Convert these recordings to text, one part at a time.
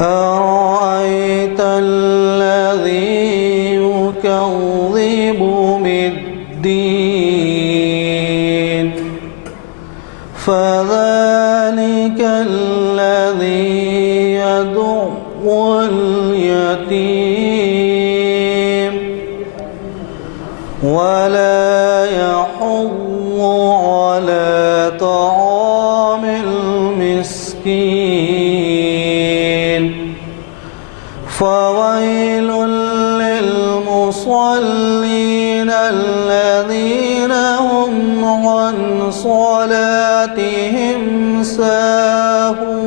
أرأيت الذي يكذب بالدين فذلك الذي يدع اليتيم ولا يحض على طعام المسكين فويل للمصلين الذين هم عن صلاتهم ساهون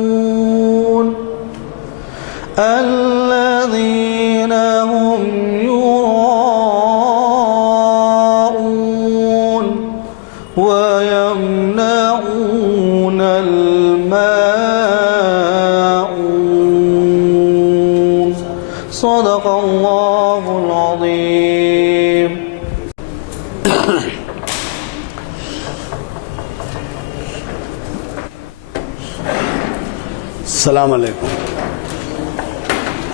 الذين هم يراءون ويمنعون الماعون صدق الله العظيم. السلام علیکم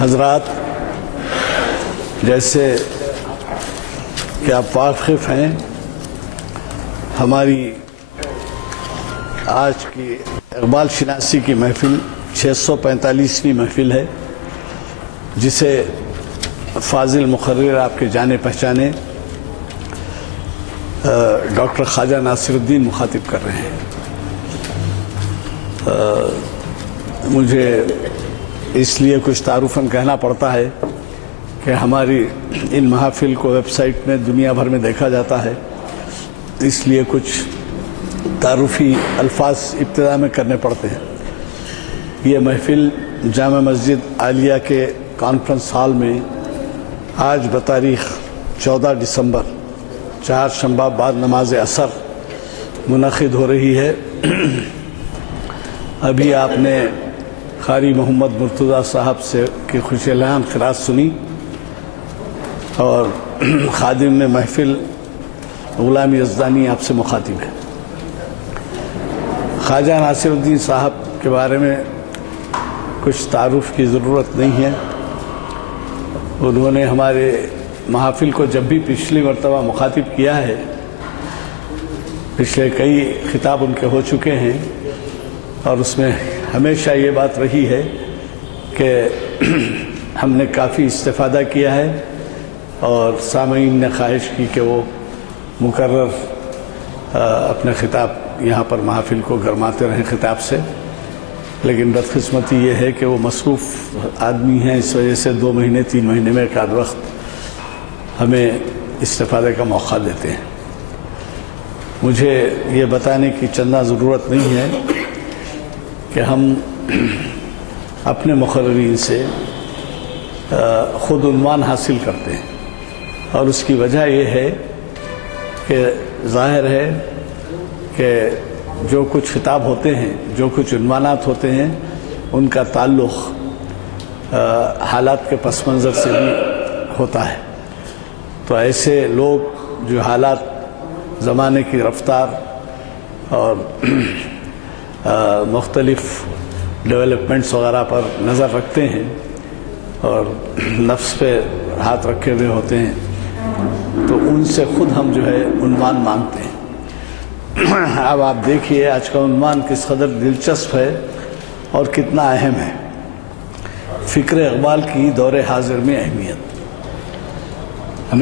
حضرات، جیسے کہ آپ واقف ہیں، ہماری آج کی اقبال شناسی کی محفل 645ویں محفل ہے، جسے فاضل مقرر آپ کے جانے پہچانے ڈاکٹر خواجہ ناصر الدین مخاطب کر رہے ہیں۔ مجھے اس لیے کچھ تعارفاً کہنا پڑتا ہے کہ ہماری ان محافل کو ویب سائٹ میں دنیا بھر میں دیکھا جاتا ہے، اس لیے کچھ تعارفی الفاظ ابتدا میں کرنے پڑتے ہیں۔ یہ محفل جامع مسجد عالیہ کے کانفرنس ہال میں آج بتاریخ 14 دسمبر چہارشنبہ بعد نماز عصر منعقد ہو رہی ہے۔ ابھی آپ نے قاری محمد مرتضیٰ صاحب سے کی خوش الحان قرات سنی اور خادم محفل غلام یزدانی آپ سے مخاطب ہے۔ خواجہ ناصر الدین صاحب کے بارے میں کچھ تعارف کی ضرورت نہیں ہے۔ انہوں نے ہمارے محافل کو جب بھی پچھلی مرتبہ مخاطب کیا ہے، پچھلے کئی خطاب ان کے ہو چکے ہیں، اور اس میں ہمیشہ یہ بات رہی ہے کہ ہم نے کافی استفادہ کیا ہے، اور سامعین نے خواہش کی کہ وہ مکرر اپنے خطاب یہاں پر محافل کو گرماتے رہیں خطاب سے، لیکن بدقسمتی یہ ہے کہ وہ مصروف آدمی ہیں، اس وجہ سے 2 مہینے 3 مہینے میں ایک آدھ وقت ہمیں استفادے کا موقع دیتے ہیں۔ مجھے یہ بتانے کی چندہ ضرورت نہیں ہے کہ ہم اپنے مقررین سے خود عنوان حاصل کرتے ہیں، اور اس کی وجہ یہ ہے کہ ظاہر ہے کہ جو کچھ خطاب ہوتے ہیں، جو کچھ عنوانات ہوتے ہیں، ان کا تعلق حالات کے پس منظر سے بھی ہوتا ہے۔ تو ایسے لوگ جو حالات، زمانے کی رفتار اور مختلف ڈیولپمنٹس وغیرہ پر نظر رکھتے ہیں اور نفس پہ ہاتھ رکھے ہوئے ہوتے ہیں، تو ان سے خود ہم جو ہے عنوان مانگتے ہیں۔ اب آپ دیکھیے آج کا عنوان کس قدر دلچسپ ہے اور کتنا اہم ہے، فکر اقبال کی دور حاضر میں اہمیت۔ ہم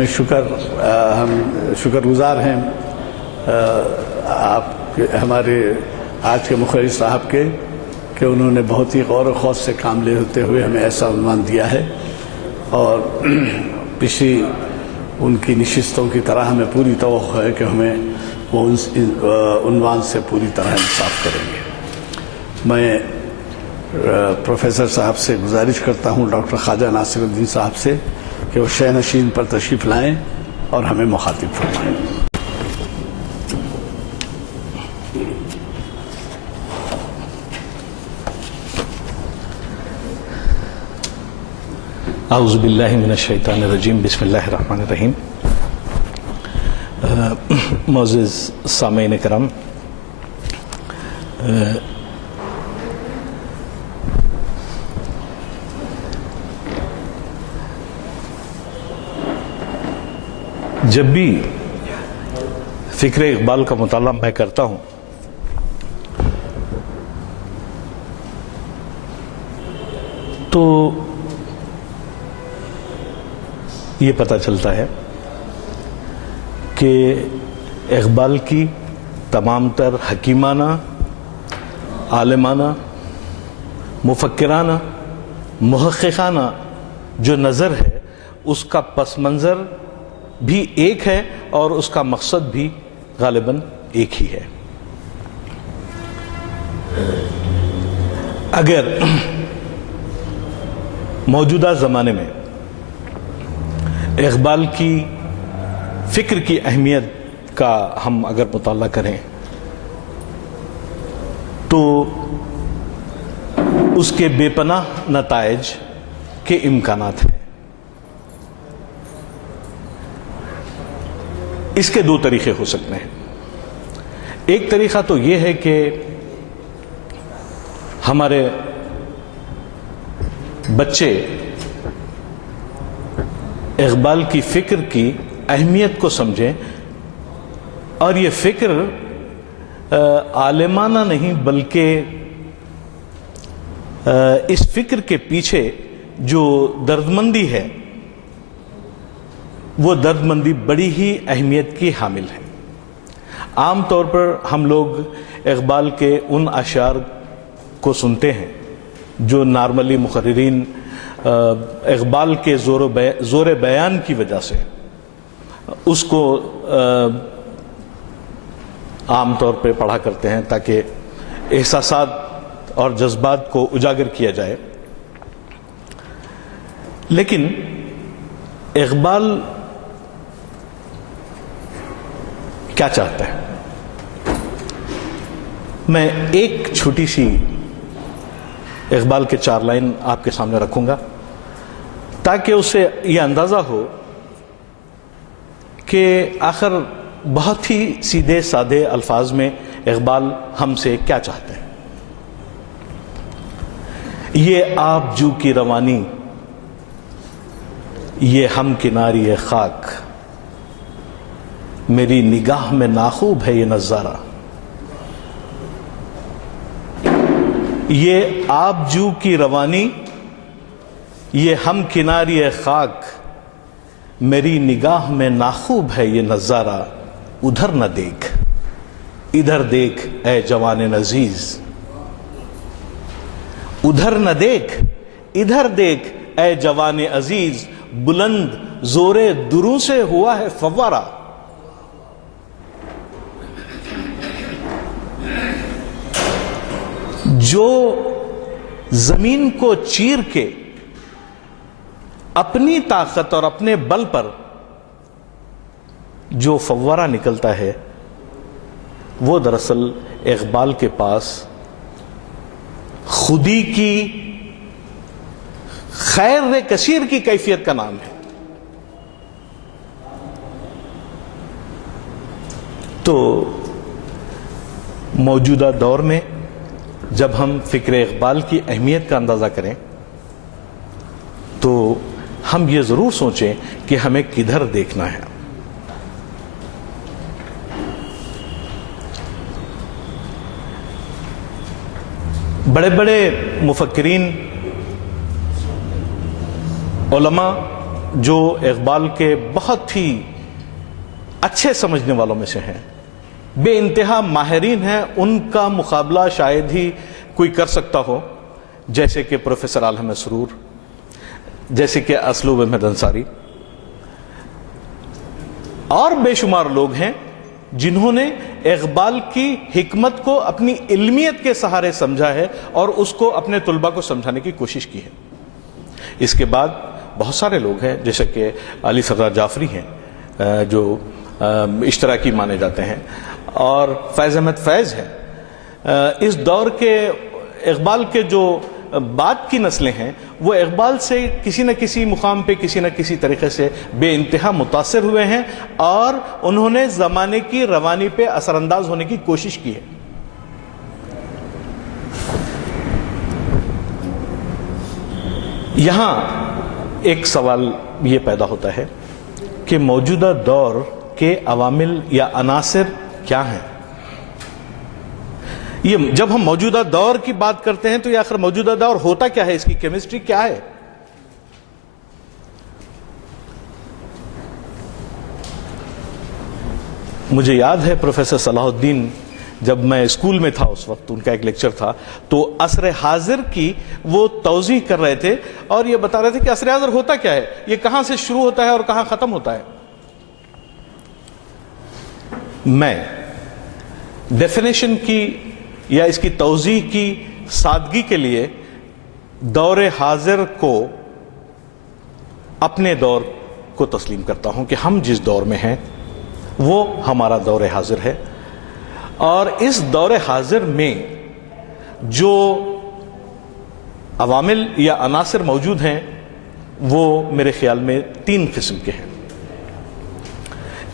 شکر گزار ہیں آپ ہمارے آج کے مقرر صاحب کے، کہ انہوں نے بہت ہی غور و خوض سے کام لیتے ہوئے ہمیں ایسا عنوان دیا ہے، اور پچھلی ان کی نشستوں کی طرح ہمیں پوری توقع ہے کہ ہمیں وہ عنوان سے پوری طرح انصاف کریں گے۔ میں پروفیسر صاحب سے گزارش کرتا ہوں، ڈاکٹر خواجہ ناصر الدین صاحب سے، کہ وہ شہ نشین پر تشریف لائیں اور ہمیں مخاطب فرمائیں۔ اعوذ باللہ من الشیطان الرجیم، بسم اللہ الرحمن الرحیم۔ معزز سامعین کرام، جب بھی فکر اقبال کا مطالعہ میں کرتا ہوں تو یہ پتہ چلتا ہے کہ اقبال کی تمام تر حکیمانہ، عالمانہ، مفکرانہ، محققانہ جو نظر ہے اس کا پس منظر بھی ایک ہے اور اس کا مقصد بھی غالباً ایک ہی ہے۔ اگر موجودہ زمانے میں اقبال کی فکر کی اہمیت کا ہم اگر مطالعہ کریں تو اس کے بے پناہ نتائج کے امکانات ہیں۔ اس کے دو طریقے ہو سکتے ہیں۔ ایک طریقہ تو یہ ہے کہ ہمارے بچے اقبال کی فکر کی اہمیت کو سمجھیں اور یہ فکر عالمانہ نہیں بلکہ اس فکر کے پیچھے جو دردمندی ہے وہ دردمندی بڑی ہی اہمیت کی حامل ہے۔ عام طور پر ہم لوگ اقبال کے ان اشعار کو سنتے ہیں جو نارملی مقررین اقبال کے زور بیان کی وجہ سے اس کو عام طور پہ پڑھا کرتے ہیں تاکہ احساسات اور جذبات کو اجاگر کیا جائے۔ لیکن اقبال کیا چاہتا ہے؟ میں ایک چھوٹی سی اقبال کے 4 لائن آپ کے سامنے رکھوں گا تاکہ اسے یہ اندازہ ہو کہ آخر بہت ہی سیدھے سادے الفاظ میں اقبال ہم سے کیا چاہتے ہیں۔ یہ آب جو کی روانی، یہ ہم کناری خاک، میری نگاہ میں ناخوب ہے یہ نظارہ۔ یہ آب جو کی روانی، یہ ہم کناری خاک، میری نگاہ میں ناخوب ہے یہ نظارہ۔ ادھر نہ دیکھ ادھر دیکھ اے جوان عزیز، ادھر نہ دیکھ ادھر دیکھ اے جوان عزیز، بلند زور دروں سے ہوا ہے فوارہ۔ جو زمین کو چیر کے اپنی طاقت اور اپنے بل پر جو فوارہ نکلتا ہے وہ دراصل اقبال کے پاس خودی کی خیر کثیر کی کیفیت کا نام ہے۔ تو موجودہ دور میں جب ہم فکر اقبال کی اہمیت کا اندازہ کریں تو ہم یہ ضرور سوچیں کہ ہمیں کدھر دیکھنا ہے۔ بڑے بڑے مفکرین، علماء جو اقبال کے بہت ہی اچھے سمجھنے والوں میں سے ہیں، بے انتہا ماہرین ہیں، ان کا مقابلہ شاید ہی کوئی کر سکتا ہو، جیسے کہ پروفیسر عالم مسرور، جیسے کہ اسلوب احمد انصاری، اور بے شمار لوگ ہیں جنہوں نے اقبال کی حکمت کو اپنی علمیت کے سہارے سمجھا ہے اور اس کو اپنے طلباء کو سمجھانے کی کوشش کی ہے۔ اس کے بعد بہت سارے لوگ ہیں جیسے کہ علی سردار جعفری ہیں جو اشتراکی مانے جاتے ہیں، اور فیض احمد فیض ہیں۔ اس دور کے اقبال کے جو بعد کی نسلیں ہیں وہ اقبال سے کسی نہ کسی مقام پہ کسی نہ کسی طریقے سے بے انتہا متاثر ہوئے ہیں اور انہوں نے زمانے کی روانی پہ اثر انداز ہونے کی کوشش کی ہے. یہاں ایک سوال یہ پیدا ہوتا ہے کہ موجودہ دور کے عوامل یا عناصر کیا ہیں؟ یہ جب ہم موجودہ دور کی بات کرتے ہیں تو یہ آخر موجودہ دور ہوتا کیا ہے، اس کی کیمسٹری کیا ہے؟ مجھے یاد ہے پروفیسر صلاح الدین جب میں اسکول میں تھا اس وقت ان کا ایک لیکچر تھا تو عصر حاضر کی وہ توضیح کر رہے تھے اور یہ بتا رہے تھے کہ عصر حاضر ہوتا کیا ہے، یہ کہاں سے شروع ہوتا ہے اور کہاں ختم ہوتا ہے. میں ڈیفینیشن کی یا اس کی توضیح کی سادگی کے لیے دور حاضر کو اپنے دور کو تسلیم کرتا ہوں کہ ہم جس دور میں ہیں وہ ہمارا دور حاضر ہے، اور اس دور حاضر میں جو عوامل یا عناصر موجود ہیں وہ میرے خیال میں 3 قسم کے ہیں.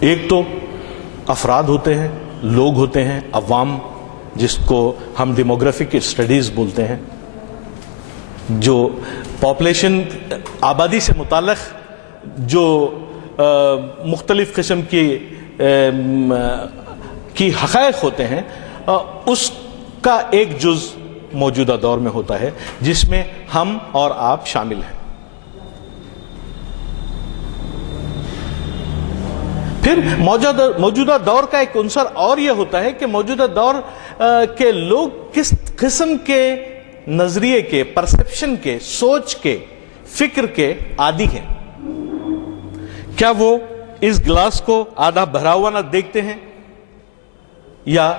ایک تو افراد ہوتے ہیں، لوگ ہوتے ہیں، عوام، جس کو ہم ڈیموگرافک اسٹڈیز بولتے ہیں، جو پاپولیشن آبادی سے متعلق جو مختلف قسم کی حقائق ہوتے ہیں، اس کا ایک جز موجودہ دور میں ہوتا ہے جس میں ہم اور آپ شامل ہیں. پھر موجودہ دور کا ایک عنصر اور یہ ہوتا ہے کہ موجودہ دور کے لوگ کس قسم کے نظریے کے، پرسپشن کے، سوچ کے، فکر کے عادی ہیں. کیا وہ اس گلاس کو آدھا بھرا ہوا نہ دیکھتے ہیں یا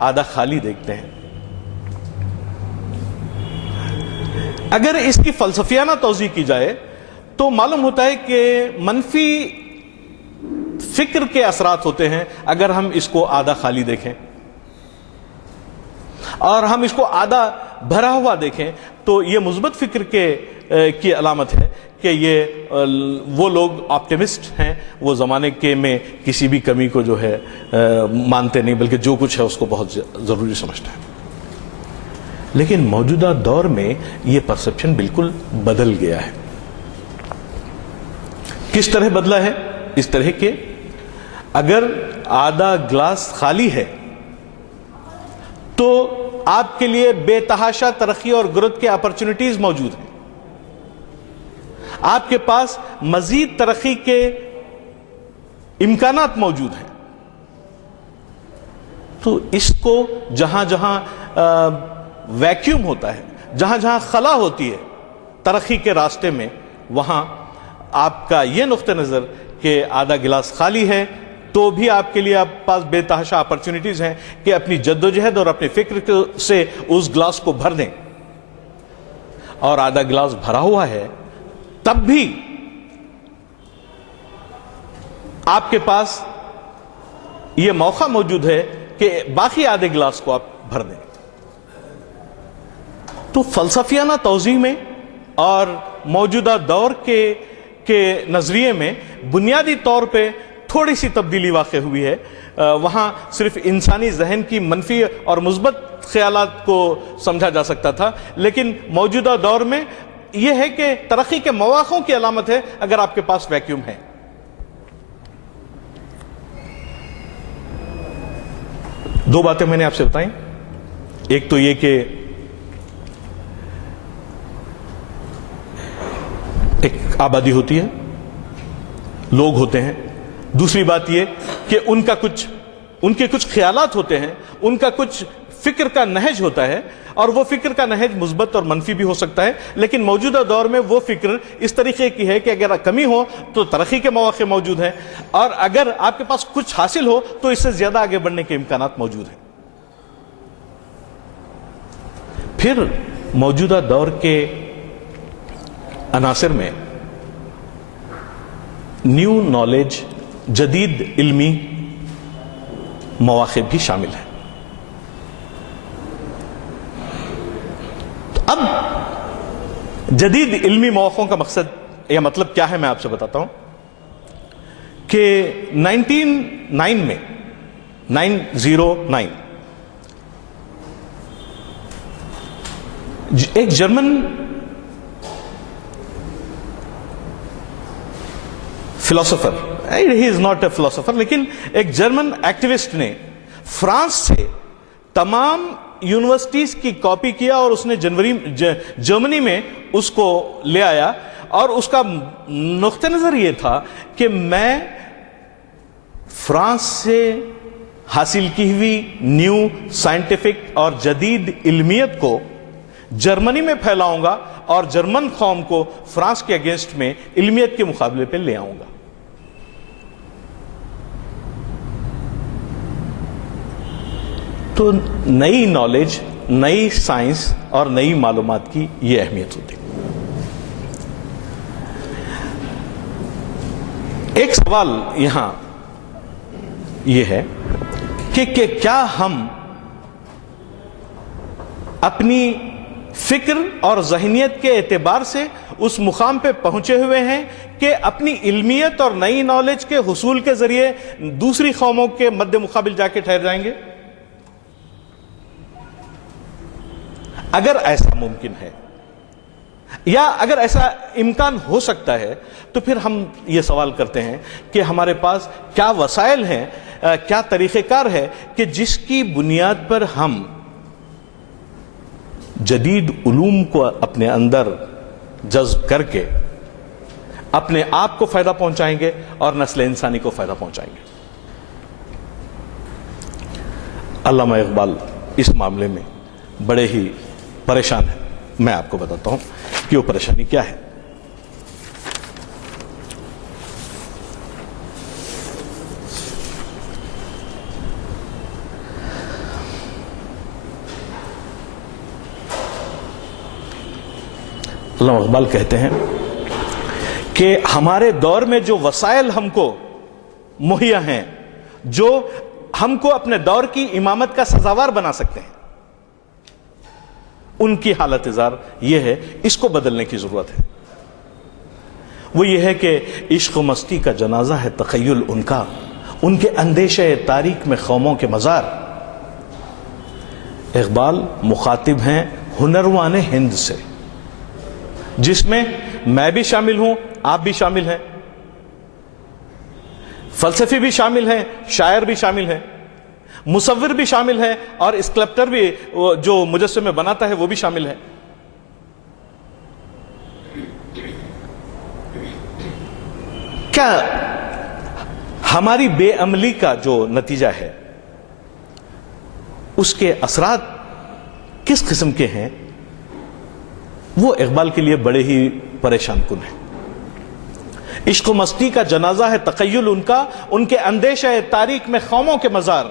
آدھا خالی دیکھتے ہیں؟ اگر اس کی فلسفیانہ توضیح کی جائے تو معلوم ہوتا ہے کہ منفی فکر کے اثرات ہوتے ہیں اگر ہم اس کو آدھا خالی دیکھیں، اور ہم اس کو آدھا بھرا ہوا دیکھیں تو یہ مثبت فکر کی علامت ہے کہ یہ وہ لوگ آپٹیمسٹ ہیں، وہ زمانے کے میں کسی بھی کمی کو جو ہے مانتے نہیں بلکہ جو کچھ ہے اس کو بہت ضروری سمجھتے ہیں. لیکن موجودہ دور میں یہ پرسپشن بالکل بدل گیا ہے. کس طرح بدلا ہے؟ اس طرح کہ اگر آدھا گلاس خالی ہے تو آپ کے لیے بے تحاشا ترقی اور گروتھ کے اپرچونٹیز موجود ہیں، آپ کے پاس مزید ترقی کے امکانات موجود ہیں. تو اس کو جہاں جہاں ویکیوم ہوتا ہے، جہاں جہاں خلا ہوتی ہے ترقی کے راستے میں، وہاں آپ کا یہ نقطہ نظر کہ آدھا گلاس خالی ہے تو بھی آپ کے لیے آپ پاس بے تحاشا اپرچونٹیز ہیں کہ اپنی جدوجہد اور اپنے فکر سے اس گلاس کو بھر دیں. اور آدھا گلاس بھرا ہوا ہے تب بھی آپ کے پاس یہ موقع موجود ہے کہ باقی آدھے گلاس کو آپ بھر دیں. تو فلسفیانہ توضیح میں اور موجودہ دور کے نظریے میں بنیادی طور پہ تھوڑی سی تبدیلی واقع ہوئی ہے. وہاں صرف انسانی ذہن کی منفی اور مثبت خیالات کو سمجھا جا سکتا تھا، لیکن موجودہ دور میں یہ ہے کہ ترقی کے مواقعوں کی علامت ہے اگر آپ کے پاس ویکیوم ہے. دو باتیں میں نے آپ سے بتائیں. ایک تو یہ کہ ایک آبادی ہوتی ہے، لوگ ہوتے ہیں. دوسری بات یہ کہ ان کے کچھ خیالات ہوتے ہیں، ان کا کچھ فکر کا نہج ہوتا ہے، اور وہ فکر کا نہج مثبت اور منفی بھی ہو سکتا ہے. لیکن موجودہ دور میں وہ فکر اس طریقے کی ہے کہ اگر کمی ہو تو ترقی کے مواقع موجود ہیں، اور اگر آپ کے پاس کچھ حاصل ہو تو اس سے زیادہ آگے بڑھنے کے امکانات موجود ہیں. پھر موجودہ دور کے عناصر میں نیو نالج، جدید علمی مواقع بھی شامل ہیں. اب جدید علمی مواقعوں کا مقصد یا مطلب کیا ہے میں آپ سے بتاتا ہوں کہ 1909 میں 909 ایک German philosopher, he is not a philosopher, لیکن ایک جرمن ایکٹیوسٹ نے فرانس سے تمام یونیورسٹیز کی کاپی کیا اور اس نے جرمنی میں اس کو لے آیا، اور اس کا نقطہ نظر یہ تھا کہ میں فرانس سے حاصل کی ہوئی نیو سائنٹیفک اور جدید علمیت کو جرمنی میں پھیلاؤں گا اور جرمن قوم کو فرانس کے اگینسٹ میں علمیت کے مقابلے پہ لے آؤں گا۔ تو نئی نالج، نئی سائنس اور نئی معلومات کی یہ اہمیت ہوتی ہے۔ ایک سوال یہاں یہ ہے کہ کیا ہم اپنی فکر اور ذہنیت کے اعتبار سے اس مقام پہ پہنچے ہوئے ہیں کہ اپنی علمیت اور نئی نالج کے حصول کے ذریعے دوسری قوموں کے مد مقابل جا کے ٹھہر جائیں گے؟ اگر ایسا ممکن ہے یا اگر ایسا امکان ہو سکتا ہے تو پھر ہم یہ سوال کرتے ہیں کہ ہمارے پاس کیا وسائل ہیں، کیا طریقہ کار ہے کہ جس کی بنیاد پر ہم جدید علوم کو اپنے اندر جذب کر کے اپنے آپ کو فائدہ پہنچائیں گے اور نسل انسانی کو فائدہ پہنچائیں گے۔ علامہ اقبال اس معاملے میں بڑے ہی پریشان ہیں۔ میں آپ کو بتاتا ہوں کہ وہ پریشانی کیا ہے۔ علامہ اقبال کہتے ہیں کہ ہمارے دور میں جو وسائل ہم کو مہیا ہیں، جو ہم کو اپنے دور کی امامت کا سزاوار بنا سکتے ہیں، ان کی حالت زار یہ ہے، اس کو بدلنے کی ضرورت ہے۔ وہ یہ ہے کہ عشق و مستی کا جنازہ ہے تخیل ان کا، ان کے اندیشے تاریک میں قوموں کے مزار۔ اقبال مخاطب ہیں ہنروان ہند سے، جس میں میں بھی شامل ہوں، آپ بھی شامل ہیں، فلسفی بھی شامل ہیں، شاعر بھی شامل ہیں، مصور بھی شامل ہے، اور اسکلپٹر بھی جو مجسمے بناتا ہے وہ بھی شامل ہے۔ کیا ہماری بے عملی کا جو نتیجہ ہے اس کے اثرات کس قسم کے ہیں، وہ اقبال کے لیے بڑے ہی پریشان کن ہے۔ عشق و مستی کا جنازہ ہے تخیل ان کا، ان کے اندیشہ تاریک میں قوموں کے مزار،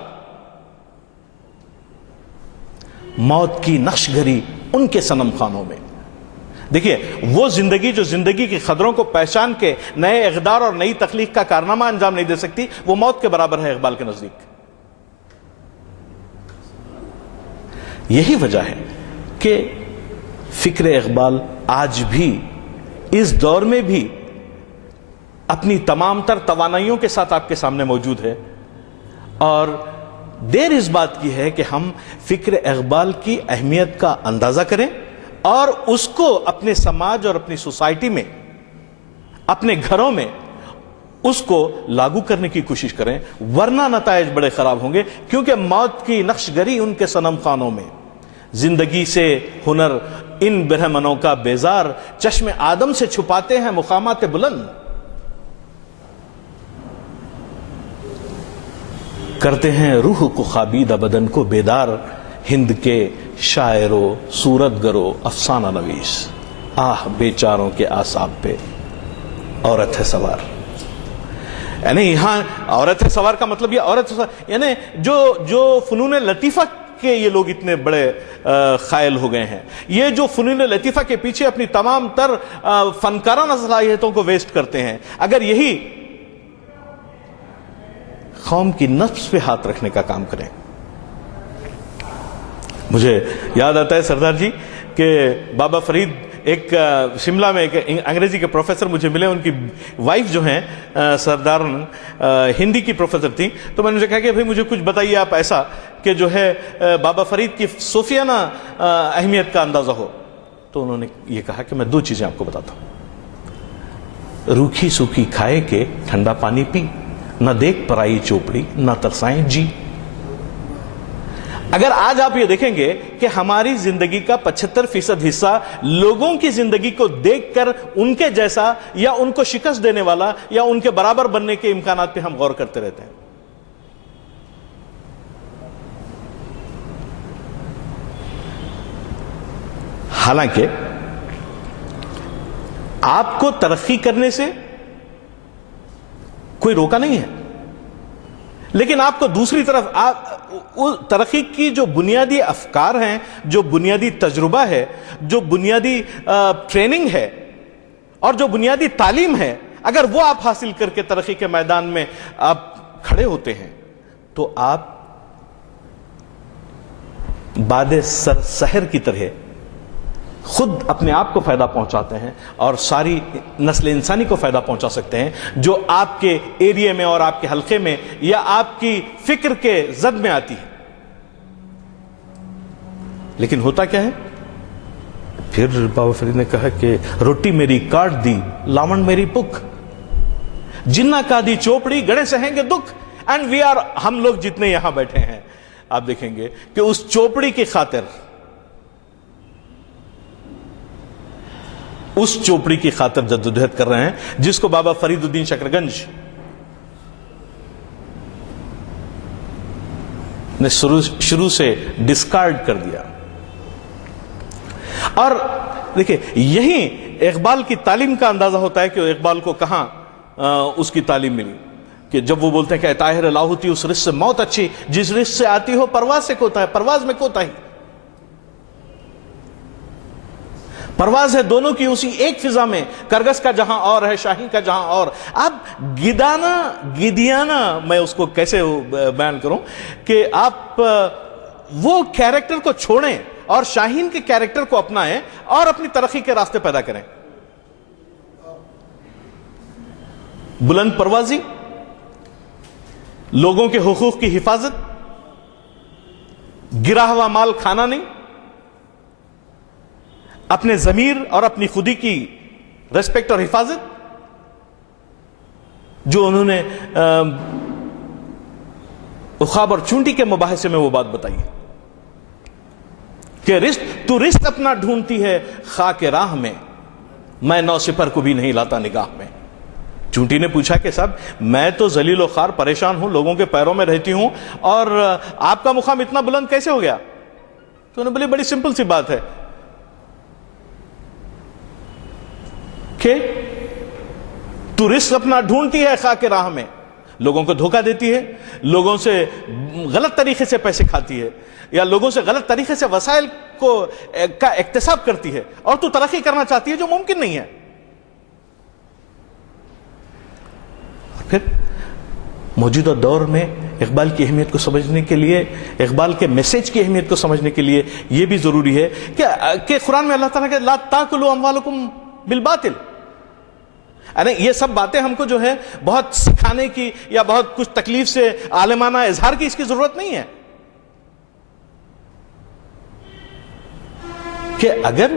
موت کی نقش گری ان کے صنم خانوں میں۔ دیکھیے، وہ زندگی جو زندگی کی خطروں کو پہچان کے نئے اقدار اور نئی تخلیق کا کارنامہ انجام نہیں دے سکتی، وہ موت کے برابر ہے اقبال کے نزدیک۔ یہی وجہ ہے کہ فکر اقبال آج بھی اس دور میں بھی اپنی تمام تر توانائیوں کے ساتھ آپ کے سامنے موجود ہے، اور دیر اس بات کی ہے کہ ہم فکر اقبال کی اہمیت کا اندازہ کریں اور اس کو اپنے سماج اور اپنی سوسائٹی میں، اپنے گھروں میں اس کو لاگو کرنے کی کوشش کریں، ورنہ نتائج بڑے خراب ہوں گے، کیونکہ موت کی نقش گری ان کے صنم خانوں میں، زندگی سے ہنر ان برہمنوں کا بیزار، چشم آدم سے چھپاتے ہیں مقامات بلند، کرتے ہیں روح کو خوابیدہ بدن کو بیدار، ہند کے شاعر و صورت گرو افسانہ نویس، آہ بیچاروں کے اعصاب پہ عورت ہے سوار۔ یعنی یہاں عورت ہے سوار کا مطلب یہ عورت یعنی جو فنون لطیفہ کے یہ لوگ اتنے بڑے قائل ہو گئے ہیں، یہ جو فنون لطیفہ کے پیچھے اپنی تمام تر فنکارانہ صلاحیتوں کو ویسٹ کرتے ہیں، اگر یہی قوم کی نفس پہ ہاتھ رکھنے کا کام کریں۔ مجھے یاد آتا ہے سردار جی کہ بابا فرید ایک شملہ میں ایک انگریزی کے پروفیسر مجھے ملے, ان کی وائف جو ہیں سردار ہندی کی پروفیسر تھیں, تو میں نے کہا کہ بھئی مجھے کچھ بتائیے آپ ایسا کہ جو ہے بابا فرید کی صوفیانہ اہمیت کا اندازہ ہو. تو انہوں نے یہ کہا کہ میں 2 چیزیں آپ کو بتاتا ہوں. روکھی سوکھی کھائے کے ٹھنڈا پانی پی, نہ دیکھ پرائی چوپڑی نہ ترسائیں جی. اگر آج آپ یہ دیکھیں گے کہ ہماری زندگی کا 75% حصہ لوگوں کی زندگی کو دیکھ کر ان کے جیسا یا ان کو شکست دینے والا یا ان کے برابر بننے کے امکانات پہ ہم غور کرتے رہتے ہیں. حالانکہ آپ کو ترقی کرنے سے کوئی روکا نہیں ہے, لیکن آپ کو دوسری طرف ترقی کی جو بنیادی افکار ہیں, جو بنیادی تجربہ ہے, جو بنیادی ٹریننگ ہے اور جو بنیادی تعلیم ہے, اگر وہ آپ حاصل کر کے ترقی کے میدان میں آپ کھڑے ہوتے ہیں تو آپ باد سحر کی طرح خود اپنے آپ کو فائدہ پہنچاتے ہیں اور ساری نسل انسانی کو فائدہ پہنچا سکتے ہیں جو آپ کے ایریے میں اور آپ کے حلقے میں یا آپ کی فکر کے زد میں آتی ہے. لیکن ہوتا کیا ہے, پھر بابا فرید نے کہا کہ روٹی میری کاٹ دی لاون میری پک, جنہ کا دی چوپڑی گڑے سہیں گے دکھ. اینڈ وی آر, ہم لوگ جتنے یہاں بیٹھے ہیں آپ دیکھیں گے کہ اس چوپڑی کی خاطر, اس چوپڑی کی خاطر جدوجہد کر رہے ہیں جس کو بابا فرید الدین شکرگنج نے شروع سے ڈسکارڈ کر دیا. اور دیکھیں یہی اقبال کی تعلیم کا اندازہ ہوتا ہے کہ اقبال کو کہاں اس کی تعلیم ملی, کہ جب وہ بولتے ہیں کہ اے طاہر لاہوتی اس رزق سے موت اچھی جس رزق سے آتی ہو پرواز سے کوتا ہے, پرواز میں کوتا ہی. پرواز ہے دونوں کی اسی ایک فضا میں, کرگس کا جہاں اور ہے شاہین کا جہاں اور. اب گدیانہ میں اس کو کیسے بیان کروں کہ آپ وہ کیریکٹر کو چھوڑیں اور شاہین کے کیریکٹر کو اپنائیں اور اپنی ترقی کے راستے پیدا کریں. بلند پروازی, لوگوں کے حقوق کی حفاظت, گرا ہوا مال کھانا نہیں, اپنے ضمیر اور اپنی خودی کی ریسپیکٹ اور حفاظت, جو انہوں نے عقاب اور چونٹی کے مباحثے میں وہ بات بتائی کہ تو رزق اپنا ڈھونڈتی ہے خاک راہ میں, میں نو سپر کو بھی نہیں لاتا نگاہ میں. چونٹی نے پوچھا کہ صاحب میں تو ذلیل و خوار پریشان ہوں, لوگوں کے پیروں میں رہتی ہوں, اور آپ کا مقام اتنا بلند کیسے ہو گیا؟ تو انہوں نے بڑی سمپل سی بات ہے کہ تو رزق اپنا ڈھونڈتی ہے خاک راہ میں, لوگوں کو دھوکہ دیتی ہے, لوگوں سے غلط طریقے سے پیسے کھاتی ہے, یا لوگوں سے غلط طریقے سے وسائل کا اکتساب کرتی ہے, اور تو ترقی کرنا چاہتی ہے جو ممکن نہیں ہے. پھر موجودہ دور میں اقبال کی اہمیت کو سمجھنے کے لیے, اقبال کے میسج کی اہمیت کو سمجھنے کے لیے یہ بھی ضروری ہے کہ قرآن میں اللہ تعالیٰ کہ لا تاکلوا اموالکم بالباطل, یعنی یہ سب باتیں ہم کو جو ہے بہت سکھانے کی یا بہت کچھ تکلیف سے عالمانہ اظہار کی اس کی ضرورت نہیں ہے. کہ اگر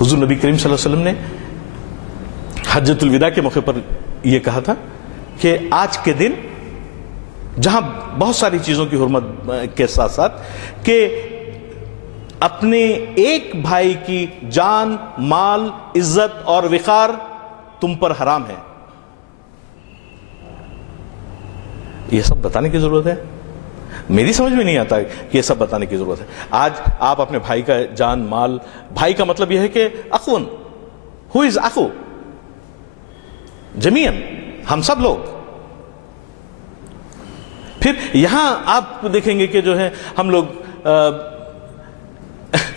حضور نبی کریم صلی اللہ علیہ وسلم نے حجۃ الوداع کے موقع پر یہ کہا تھا کہ آج کے دن جہاں بہت ساری چیزوں کی حرمت کے ساتھ ساتھ کہ اپنے ایک بھائی کی جان, مال, عزت اور وقار تم پر حرام ہے. یہ سب بتانے کی ضرورت ہے؟ میری سمجھ میں نہیں آتا کہ یہ سب بتانے کی ضرورت ہے. آج آپ اپنے بھائی کا جان, مال, بھائی کا مطلب یہ ہے کہ اخون, ہو از اخو, جمیعاً ہم سب لوگ. پھر یہاں آپ دیکھیں گے کہ جو ہے ہم لوگ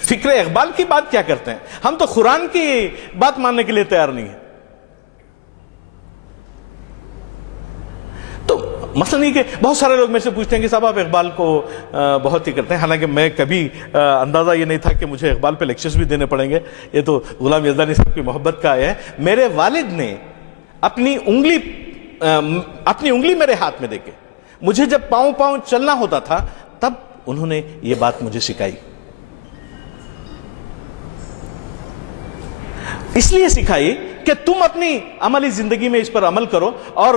فکر اقبال کی بات کیا کرتے ہیں, ہم تو قرآن کی بات ماننے کے لیے تیار نہیں ہیں. تو مثلا نہیں کہ بہت سارے لوگ میرے سے پوچھتے ہیں کہ صاحب آپ اقبال کو بہت ہی کرتے ہیں، حالانکہ میں کبھی اندازہ یہ نہیں تھا کہ مجھے اقبال پہ لیکچرز بھی دینے پڑیں گے، یہ تو غلام یزدانی صاحب کی محبت کا آیا ہے۔ میرے والد نے اپنی انگلی میرے ہاتھ میں دے کے مجھے جب پاؤں چلنا ہوتا تھا تب انہوں نے یہ بات مجھے سکھائی۔ اس لیے سکھائی کہ تم اپنی عملی زندگی میں اس پر عمل کرو اور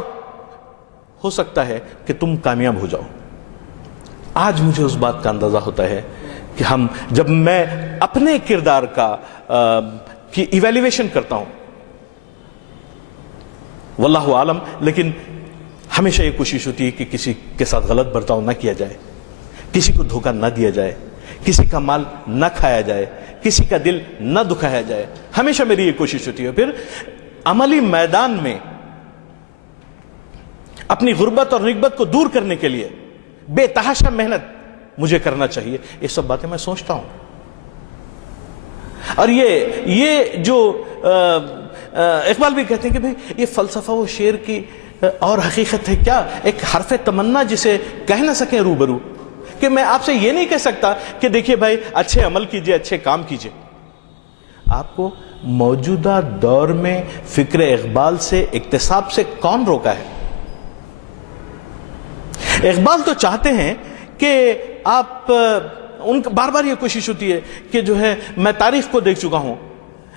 ہو سکتا ہے کہ تم کامیاب ہو جاؤ۔ آج مجھے اس بات کا اندازہ ہوتا ہے کہ جب میں اپنے کردار کی ایویلیویشن کرتا ہوں، واللہ عالم، لیکن ہمیشہ یہ کوشش ہوتی ہے کہ کسی کے ساتھ غلط برتاؤ نہ کیا جائے، کسی کو دھوکہ نہ دیا جائے، کسی کا مال نہ کھایا جائے، کسی کا دل نہ دکھایا جائے، ہمیشہ میری یہ کوشش ہوتی ہے۔ پھر عملی میدان میں اپنی غربت اور رغبت کو دور کرنے کے لیے بے تحاشا محنت مجھے کرنا چاہیے۔ یہ سب باتیں میں سوچتا ہوں، اور یہ جو اقبال بھی کہتے ہیں کہ بھئی یہ فلسفہ و شعر کی اور حقیقت ہے کیا، ایک حرف تمنا جسے کہہ نہ سکیں روبرو، کہ میں آپ سے یہ نہیں کہہ سکتا کہ دیکھیے بھائی اچھے عمل کیجئے، اچھے کام کیجئے۔ آپ کو موجودہ دور میں فکر اقبال سے، اکتساب سے کون روکا ہے؟ اقبال تو چاہتے ہیں کہ آپ، ان کا بار بار یہ کوشش ہوتی ہے کہ جو ہے میں تاریخ کو دیکھ چکا ہوں،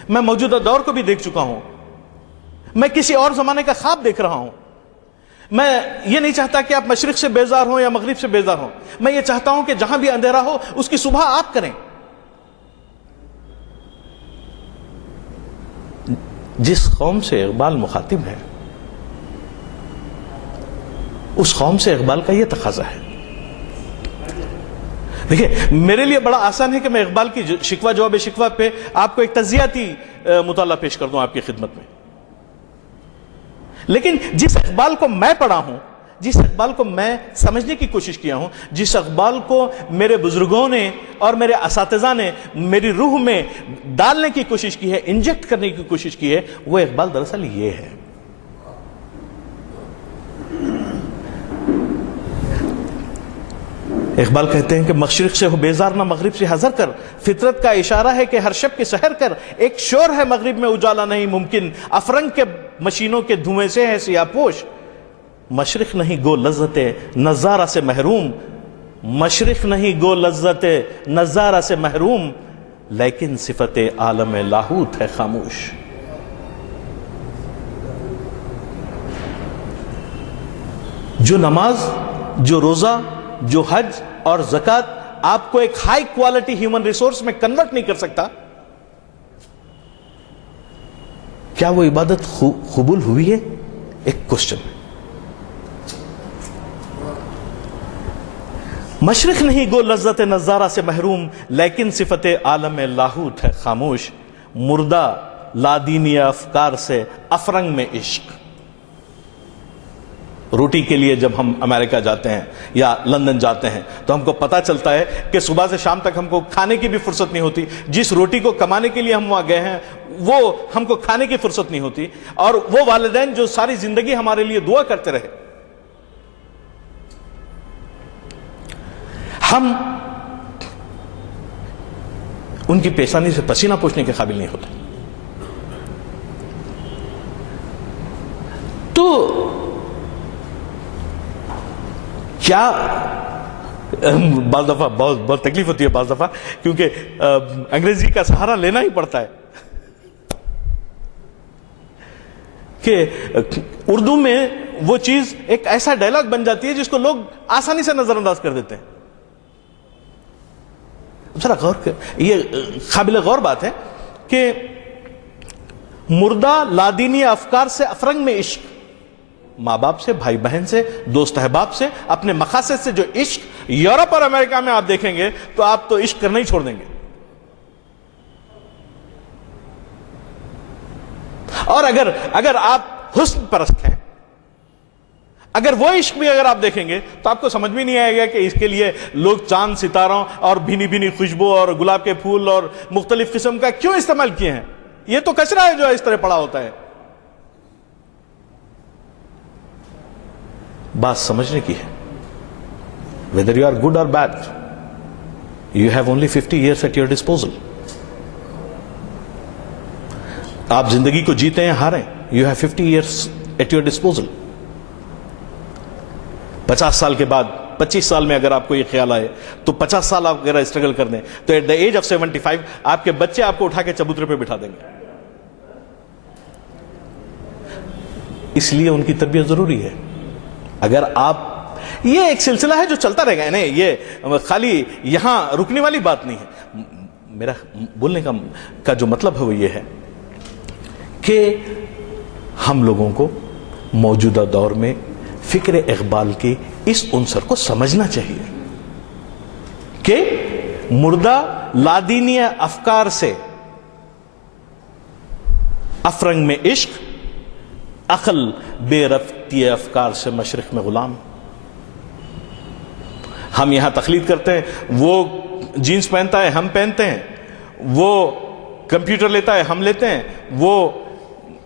میں موجودہ دور کو بھی دیکھ چکا ہوں، میں کسی اور زمانے کا خواب دیکھ رہا ہوں، میں یہ نہیں چاہتا کہ آپ مشرق سے بیزار ہوں یا مغرب سے بیزار ہوں، میں یہ چاہتا ہوں کہ جہاں بھی اندھیرا ہو اس کی صبح آپ کریں۔ جس قوم سے اقبال مخاطب ہے اس قوم سے اقبال کا یہ تقاضا ہے۔ دیکھیں میرے لیے بڑا آسان ہے کہ میں اقبال کی شکوہ جواب شکوہ پہ آپ کو ایک تجزیاتی مطالعہ پیش کر دوں آپ کی خدمت میں، لیکن جس اقبال کو میں پڑھا ہوں، جس اقبال کو میں سمجھنے کی کوشش کیا ہوں، جس اقبال کو میرے بزرگوں نے اور میرے اساتذہ نے میری روح میں ڈالنے کی کوشش کی ہے، انجیکٹ کرنے کی کوشش کی ہے، وہ اقبال دراصل یہ ہے۔ اقبال کہتے ہیں کہ مشرق سے ہو بیزار نہ مغرب سے حذر کر، فطرت کا اشارہ ہے کہ ہر شب کے سحر کر، ایک شور ہے مغرب میں اجالا نہیں ممکن، افرنگ کے مشینوں کے دھوئیں سے ہے سیاہ پوش، مشرق نہیں گو لذت نظارہ سے محروم، مشرق نہیں گو لذت نظارہ سے محروم، لیکن صفت عالم لاہوت ہے خاموش۔ جو نماز، جو روزہ، جو حج اور زکوٰۃ آپ کو ایک ہائی کوالٹی ہیومن ریسورس میں کنورٹ نہیں کر سکتا، کیا وہ عبادت قبول ہوئی ہے؟ ایک کوشچن۔ مشرق نہیں گو لذت نظارہ سے محروم، لیکن صفت عالم لاہوت ہے خاموش، مردہ لادینی افکار سے افرنگ میں عشق۔ روٹی کے لیے جب ہم امریکہ جاتے ہیں یا لندن جاتے ہیں تو ہم کو پتہ چلتا ہے کہ صبح سے شام تک ہم کو کھانے کی بھی فرصت نہیں ہوتی، جس روٹی کو کمانے کے لیے ہم وہاں گئے ہیں وہ ہم کو کھانے کی فرصت نہیں ہوتی، اور وہ والدین جو ساری زندگی ہمارے لیے دعا کرتے رہے، ہم ان کی پیشانی سے پسینہ پوچھنے کے قابل نہیں ہوتے۔ تو کیا بعض دفعہ بہت تکلیف ہوتی ہے، بعض دفعہ کیونکہ انگریزی کا سہارا لینا ہی پڑتا ہے کہ اردو میں وہ چیز ایک ایسا ڈائلاگ بن جاتی ہے جس کو لوگ آسانی سے نظر انداز کر دیتے ہیں۔ ذرا غور کر، یہ قابل غور بات ہے کہ مردہ لادینی افکار سے افرنگ میں عشق، ماں باپ سے، بھائی بہن سے، دوست احباب سے، اپنے مقاصد سے جو عشق یورپ اور امریکہ میں آپ دیکھیں گے تو آپ تو عشق کرنا ہی چھوڑ دیں گے۔ اور اگر آپ حسن پرست ہیں، اگر وہ عشق بھی اگر آپ دیکھیں گے تو آپ کو سمجھ بھی نہیں آئے گا کہ اس کے لیے لوگ چاند ستاروں اور بھینی بھینی خوشبو اور گلاب کے پھول اور مختلف قسم کا کیوں استعمال کیے ہیں۔ یہ تو کچرا ہے جو اس طرح پڑا ہوتا ہے۔ بات سمجھنے کی ہے. Whether you are good or bad, you have only 50 years at your disposal. آپ زندگی کو جیتے ہیں ہاریں, you have 50 years at your disposal. 50 سال کے بعد 25 سال میں اگر آپ کو یہ خیال آئے تو 50 سال آپ اگر اسٹرگل کر دیں تو ایٹ دا ایج آف 75 آپ کے بچے آپ کو اٹھا کے چبوترے پہ بٹھا دیں گے. اس لیے ان کی تربیت ضروری ہے. اگر آپ, یہ ایک سلسلہ ہے جو چلتا رہے گا, نہیں یہ خالی یہاں رکنے والی بات نہیں ہے. میرا بولنے کا جو مطلب ہے وہ یہ ہے کہ ہم لوگوں کو موجودہ دور میں فکر اقبال کے اس عنصر کو سمجھنا چاہیے کہ مردہ لادینی افکار سے افرنگ میں عشق, عقل بے ربطی افکار سے مشرق میں غلام. ہم یہاں تقلید کرتے ہیں, وہ جینز پہنتا ہے ہم پہنتے ہیں, وہ کمپیوٹر لیتا ہے ہم لیتے ہیں, وہ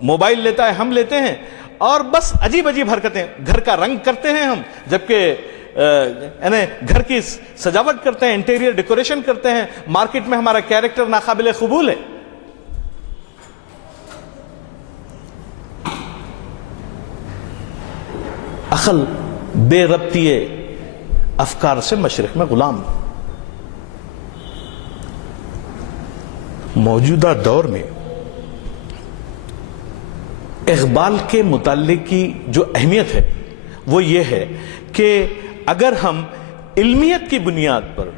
موبائل لیتا ہے ہم لیتے ہیں, اور بس عجیب عجیب حرکتیں, گھر کا رنگ کرتے ہیں ہم, جبکہ گھر کی سجاوٹ کرتے ہیں, انٹیریئر ڈیکوریشن کرتے ہیں, مارکیٹ میں ہمارا کیریکٹر ناقابل قبول ہے. عقل بے ربطی افکار سے مشرق میں غلام. موجودہ دور میں اقبال کے متعلق کی جو اہمیت ہے وہ یہ ہے کہ اگر ہم علمیت کی بنیاد پر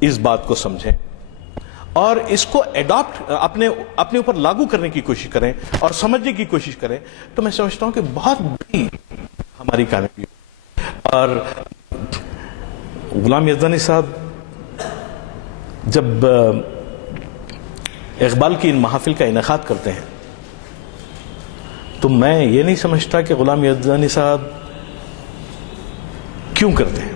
اس بات کو سمجھیں اور اس کو ایڈاپٹ اپنے اوپر لاگو کرنے کی کوشش کریں اور سمجھنے کی کوشش کریں تو میں سمجھتا ہوں کہ بہت بڑی ہماری کامیابی. اور غلام یزدانی صاحب جب اقبال کی ان محافل کا انعقاد کرتے ہیں تو میں یہ نہیں سمجھتا کہ غلام یزدانی صاحب کیوں کرتے ہیں,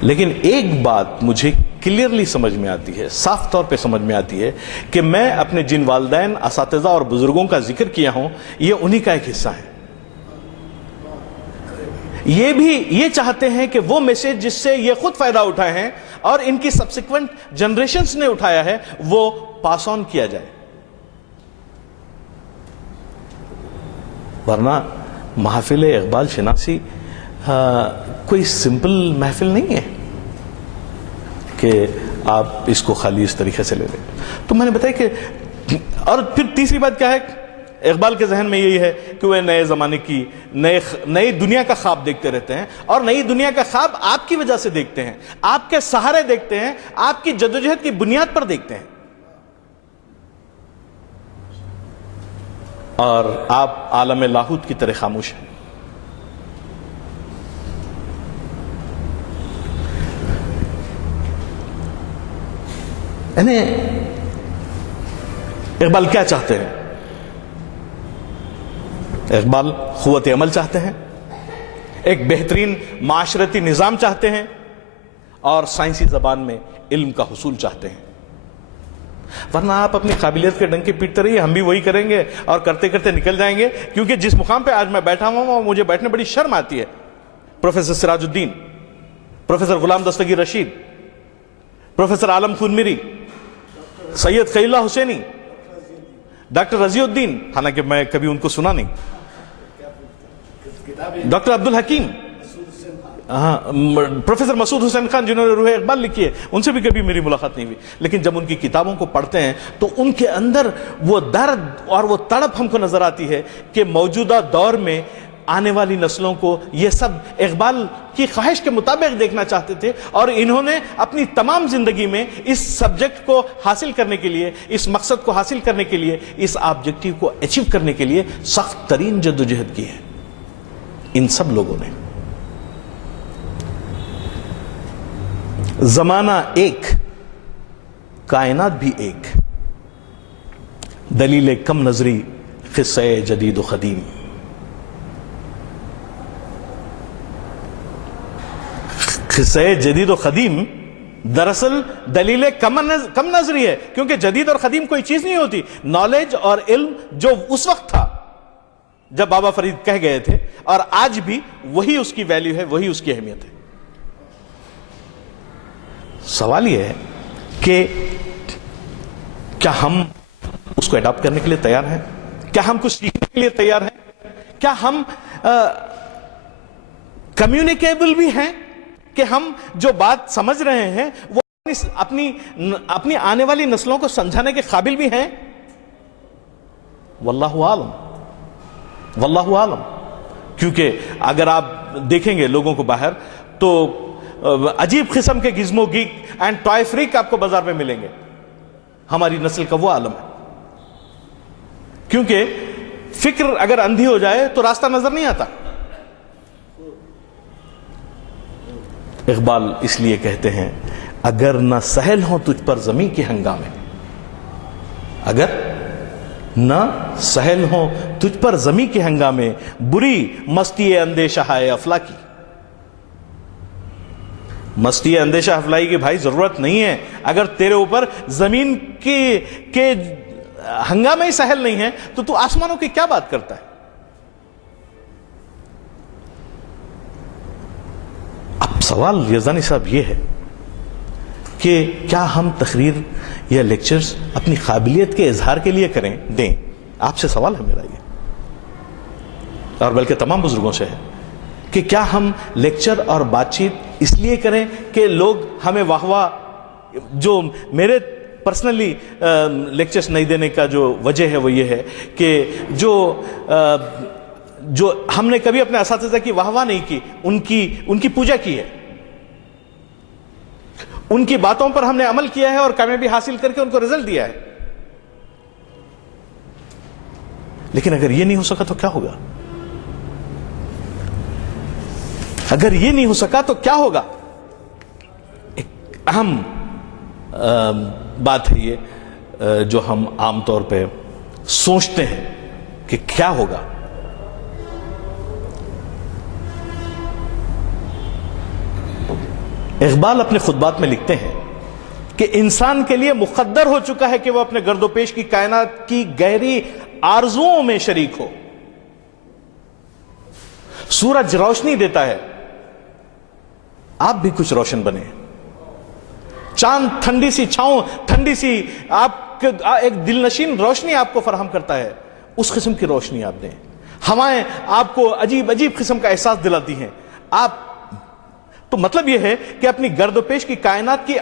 لیکن ایک بات مجھے کلیئرلی سمجھ میں آتی ہے, صاف طور پہ سمجھ میں آتی ہے کہ میں اپنے جن والدین, اساتذہ اور بزرگوں کا ذکر کیا ہوں یہ انہی کا ایک حصہ ہے. یہ بھی یہ چاہتے ہیں کہ وہ میسج جس سے یہ خود فائدہ اٹھائے ہیں اور ان کی سبسیکوینٹ جنریشنز نے اٹھایا ہے وہ پاس آن کیا جائے. ورنہ محافل اقبال شناسی کوئی سمپل محفل نہیں ہے کہ آپ اس کو خالی اس طریقے سے لے لیں. تو میں نے بتایا کہ, اور پھر تیسری بات کیا ہے, اقبال کے ذہن میں یہی ہے کہ وہ نئے زمانے کی نئی دنیا کا خواب دیکھتے رہتے ہیں, اور نئی دنیا کا خواب آپ کی وجہ سے دیکھتے ہیں, آپ کے سہارے دیکھتے ہیں, آپ کی جدوجہد کی بنیاد پر دیکھتے ہیں. اور آپ عالم لاہوت کی طرح خاموش ہیں. یعنی اقبال کیا چاہتے ہیں؟ اقبال قوت عمل چاہتے ہیں, ایک بہترین معاشرتی نظام چاہتے ہیں, اور سائنسی زبان میں علم کا حصول چاہتے ہیں. ورنہ آپ اپنی قابلیت کے ڈنکے پیٹتے رہیے, ہم بھی وہی کریں گے اور کرتے کرتے نکل جائیں گے. کیونکہ جس مقام پہ آج میں بیٹھا ہوں اور مجھے بیٹھنے بڑی شرم آتی ہے, professor Siraj uddin, professor Ghulam Dastgir Rashid, professor عالم خون میری, سید خلیل اللہ حسینی, ڈاکٹر رضی الدین, حالانکہ میں کبھی ان کو سنا نہیں, ڈاکٹر عبد الحکیم, پروفیسر مسعود حسین خان جنہوں نے روح اقبال لکھی ہے, ان سے بھی کبھی میری ملاقات نہیں ہوئی. لیکن جب ان کی کتابوں کو پڑھتے ہیں تو ان کے اندر وہ درد اور وہ تڑپ ہم کو نظر آتی ہے کہ موجودہ دور میں آنے والی نسلوں کو یہ سب اقبال کی خواہش کے مطابق دیکھنا چاہتے تھے, اور انہوں نے اپنی تمام زندگی میں اس سبجیکٹ کو حاصل کرنے کے لیے, اس مقصد کو حاصل کرنے کے لیے, اس آبجیکٹیو کو اچیو کرنے کے لیے سخت ترین جدوجہد کی ہے ان سب لوگوں نے. زمانہ ایک, کائنات بھی ایک, دلیل کم نظری قصہ جدید و قدیم. قصہ جدید و قدیم دراصل دلیل کم نظری ہے, کیونکہ جدید اور قدیم کوئی چیز نہیں ہوتی. نالج اور علم جو اس وقت تھا جب بابا فرید کہہ گئے تھے، اور آج بھی وہی اس کی ویلیو ہے، وہی اس کی اہمیت ہے۔ سوال یہ ہے کہ کیا ہم اس کو اڈاپٹ کرنے کے لیے تیار ہیں؟ کیا ہم کچھ سیکھنے کے لیے تیار ہیں؟ کیا ہم کمیونیکیبل بھی ہیں کہ ہم جو بات سمجھ رہے ہیں وہ اپنی آنے والی نسلوں کو سمجھانے کے قابل بھی ہیں؟ واللہ عالم، واللہ عالم۔ کیونکہ اگر آپ دیکھیں گے لوگوں کو باہر تو عجیب قسم کے گزمو گیک اینڈ ٹوائے فریک آپ کو بازار میں ملیں گے۔ ہماری نسل کا وہ عالم ہے، کیونکہ فکر اگر اندھی ہو جائے تو راستہ نظر نہیں آتا۔ اقبال اس لیے کہتے ہیں اگر نہ سہل ہوں تجھ پر زمین کے ہنگامے، اگر نہ سہل ہوں تجھ پر زمین کے ہنگامے، بری مستی اندیشہ ہے افلاکی۔ مستی اندیشہ افلائی کی بھائی ضرورت نہیں ہے۔ اگر تیرے اوپر زمین کے ہنگامے ہی سہل نہیں ہے تو آسمانوں کی کیا بات کرتا ہے؟ اب سوال یزدانی صاحب یہ ہے کہ کیا ہم تقریر یا لیکچرز اپنی قابلیت کے اظہار کے لیے دیں؟ آپ سے سوال ہے میرا یہ، اور بلکہ تمام بزرگوں سے ہے کہ کیا ہم لیکچر اور بات چیت اس لیے کریں کہ لوگ ہمیں واہ واہ، جو میرے پرسنلی لیکچرز نہیں دینے کا جو وجہ ہے وہ یہ ہے کہ جو ہم نے کبھی اپنے اساتذہ کی واہ واہ نہیں کی، ان کی پوجا کی ہے، ان کی باتوں پر ہم نے عمل کیا ہے اور کامیابی حاصل کر کے ان کو رزلٹ دیا ہے۔ لیکن اگر یہ نہیں ہو سکا تو کیا ہوگا؟ اگر یہ نہیں ہو سکا تو کیا ہوگا؟ ایک اہم بات ہے یہ جو ہم عام طور پہ سوچتے ہیں کہ کیا ہوگا۔ اقبال اپنے خطبات میں لکھتے ہیں کہ انسان کے لیے مقدر ہو چکا ہے کہ وہ اپنے گرد و پیش کی کائنات کی گہری آرزوؤں میں شریک ہو۔ سورج روشنی دیتا ہے، آپ بھی کچھ روشن بنے۔ چاند ٹھنڈی سی چھاؤں، ٹھنڈی سی آپ ایک دل نشین روشنی آپ کو فراہم کرتا ہے، اس قسم کی روشنی آپ دیں۔ ہوائیں آپ کو عجیب عجیب قسم کا احساس دلاتی ہیں، آپ تو مطلب یہ ہے کہ اپنی گرد و پیش کی کائنات کی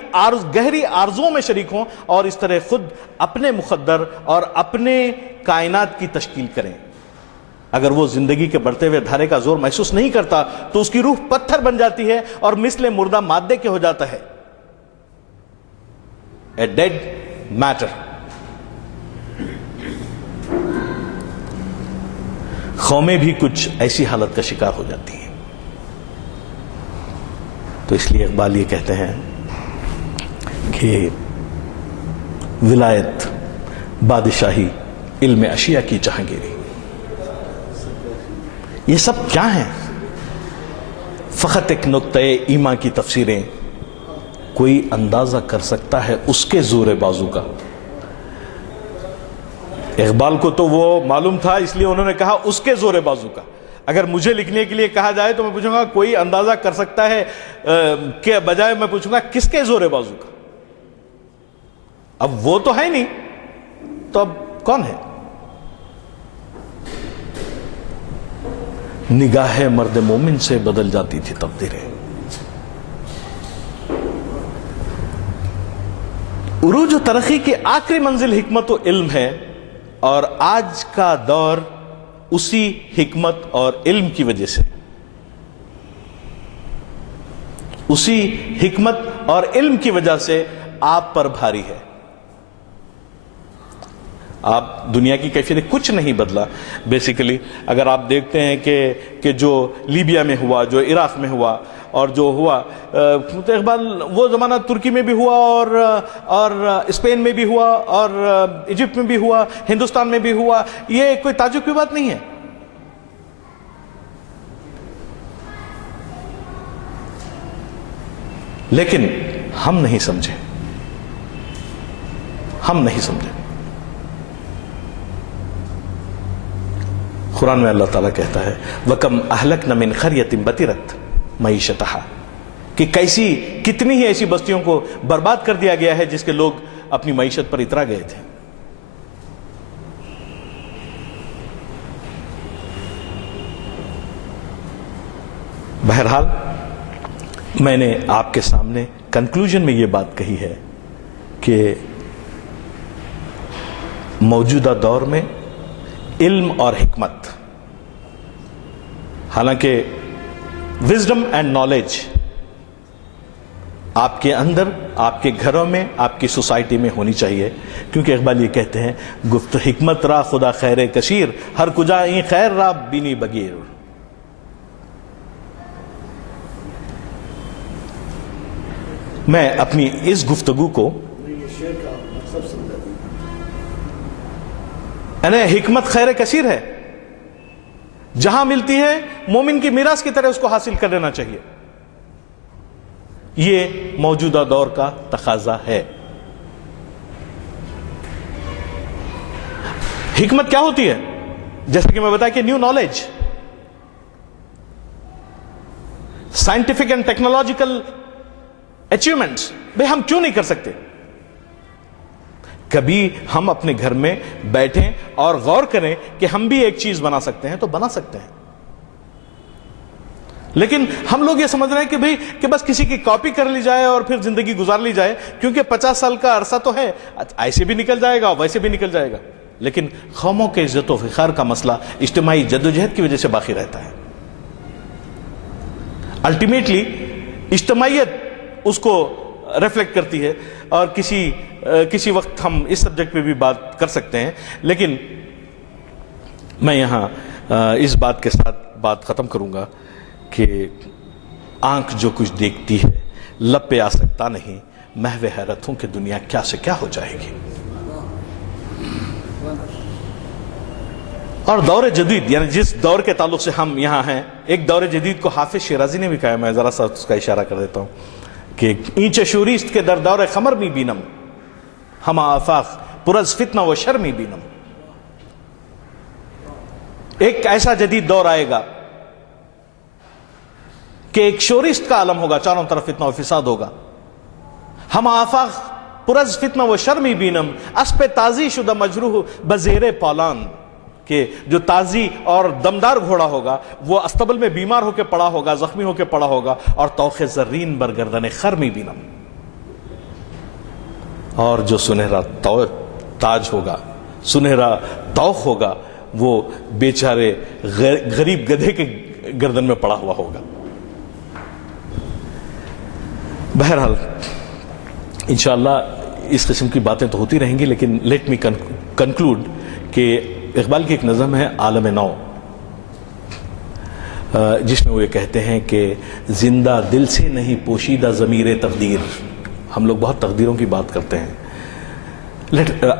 گہری آرزوؤں میں شریک ہوں اور اس طرح خود اپنے مقدر اور اپنے کائنات کی تشکیل کریں۔ اگر وہ زندگی کے بڑھتے ہوئے دھارے کا زور محسوس نہیں کرتا تو اس کی روح پتھر بن جاتی ہے اور مثل مردہ مادے کے ہو جاتا ہے، اے ڈیڈ میٹر۔ قومیں بھی کچھ ایسی حالت کا شکار ہو جاتی ہیں۔ تو اس لیے اقبال یہ کہتے ہیں کہ ولایت، بادشاہی، علم اشیاء کی جہانگیری، یہ سب کیا ہیں؟ فقط ایک نقطۂ ایمان کی تفسیریں۔ کوئی اندازہ کر سکتا ہے اس کے زور بازو کا؟ اقبال کو تو وہ معلوم تھا، اس لیے انہوں نے کہا اس کے زور بازو کا۔ اگر مجھے لکھنے کے لیے کہا جائے تو میں پوچھوں گا کوئی اندازہ کر سکتا ہے کہ بجائے میں پوچھوں گا کس کے زور بازو کا؟ اب وہ تو ہے نہیں، تو اب کون ہے؟ نگاہ مرد مومن سے بدل جاتی تھی تقدیریں۔ عروج و ترقی کی آخری منزل حکمت و علم ہے، اور آج کا دور اسی حکمت اور علم کی وجہ سے، اسی حکمت اور علم کی وجہ سے آپ پر بھاری ہے۔ آپ دنیا کی کیفیت کچھ نہیں بدلا بیسیکلی۔ اگر آپ دیکھتے ہیں کہ جو لیبیا میں ہوا، جو عراق میں ہوا، اور جو ہوا اقبال وہ زمانہ ترکی میں بھی ہوا اور اسپین میں بھی ہوا اور ایجپٹ میں بھی ہوا، ہندوستان میں بھی ہوا، یہ کوئی تعجب کی بات نہیں ہے۔ لیکن ہم نہیں سمجھے، قرآن میں اللہ تعالیٰ کہتا ہے وَكَمْ أَهْلَكْنَا مِنْ قَرْيَةٍ بَطِرَتْ مَعِيشَتَهَا، کہ کتنی ہی ایسی بستیوں کو برباد کر دیا گیا ہے جس کے لوگ اپنی معیشت پر اترا گئے تھے. بہرحال میں نے آپ کے سامنے کنکلوژن میں یہ بات کہی ہے کہ موجودہ دور میں علم اور حکمت، حالانکہ وزڈم اینڈ نالج آپ کے اندر، آپ کے گھروں میں، آپ کی سوسائٹی میں ہونی چاہیے، کیونکہ اقبال یہ کہتے ہیں گفت حکمت را خدا خیر کشیر، ہر کجا این خیر را بینی بگیر. میں اپنی اس گفتگو کو حکمت خیر کثیر ہے، جہاں ملتی ہے مومن کی میراث کی طرح اس کو حاصل کر لینا چاہیے. یہ موجودہ دور کا تقاضا ہے. حکمت کیا ہوتی ہے؟ جیسے کہ میں بتایا کہ new knowledge, scientific and technological achievements. بھئی ہم کیوں نہیں کر سکتے؟ کبھی ہم اپنے گھر میں بیٹھیں اور غور کریں کہ ہم بھی ایک چیز بنا سکتے ہیں تو بنا سکتے ہیں. لیکن ہم لوگ یہ سمجھ رہے ہیں کہ بھئی کہ بس کسی کی کاپی کر لی جائے اور پھر زندگی گزار لی جائے، کیونکہ 50 سال کا عرصہ تو ہے، ایسے بھی نکل جائے گا ویسے بھی نکل جائے گا. لیکن قوموں کے عزت و فخر کا مسئلہ اجتماعی جدوجہد کی وجہ سے باقی رہتا ہے. الٹیمیٹلی اجتماعیت اس کو ریفلیکٹ کرتی ہے، اور کسی وقت ہم اس سبجیکٹ پہ بھی بات کر سکتے ہیں. لیکن میں یہاں اس بات کے ساتھ بات ختم کروں گا کہ آنکھ جو کچھ دیکھتی ہے لب پہ آ سکتا نہیں، محو حیرت ہوں کہ دنیا کیا سے کیا ہو جائے گی. اور دور جدید، یعنی جس دور کے تعلق سے ہم یہاں ہیں، ایک دور جدید کو حافظ شیرازی نے بھی کہا ہے، میں ذرا سا اس کا اشارہ کر دیتا ہوں کہ اینچ شوریست کے در دور خمر می بینم، ہم آفاق پرز فتنہ و شر می بینم. ایک ایسا جدید دور آئے گا کہ ایک شورست کا عالم ہوگا، چاروں طرف فتنہ و فساد ہوگا. ہم آفاق پرز فتنہ و شر می بینم، اسب تازی شدہ مجروح بزیر پالان، کہ جو تازی اور دمدار گھوڑا ہوگا وہ استبل میں بیمار ہو کے پڑا ہوگا، زخمی ہو کے پڑا ہوگا، اور توخ زرین بر گردن خر می بینم. اور جو سنہرا تاج ہوگا، سنہرا توخ ہوگا، وہ بیچارے غریب گدھے کے گردن میں پڑا ہوا ہوگا. بہرحال انشاءاللہ اس قسم کی باتیں تو ہوتی رہیں گی، لیکن لیٹ می کنکلوڈ کہ اقبال کی ایک نظم ہے عالم نو، جس میں وہ یہ کہتے ہیں کہ زندہ دل سے نہیں پوشیدہ ضمیر تقدیر. ہم لوگ بہت تقدیروں کی بات کرتے ہیں.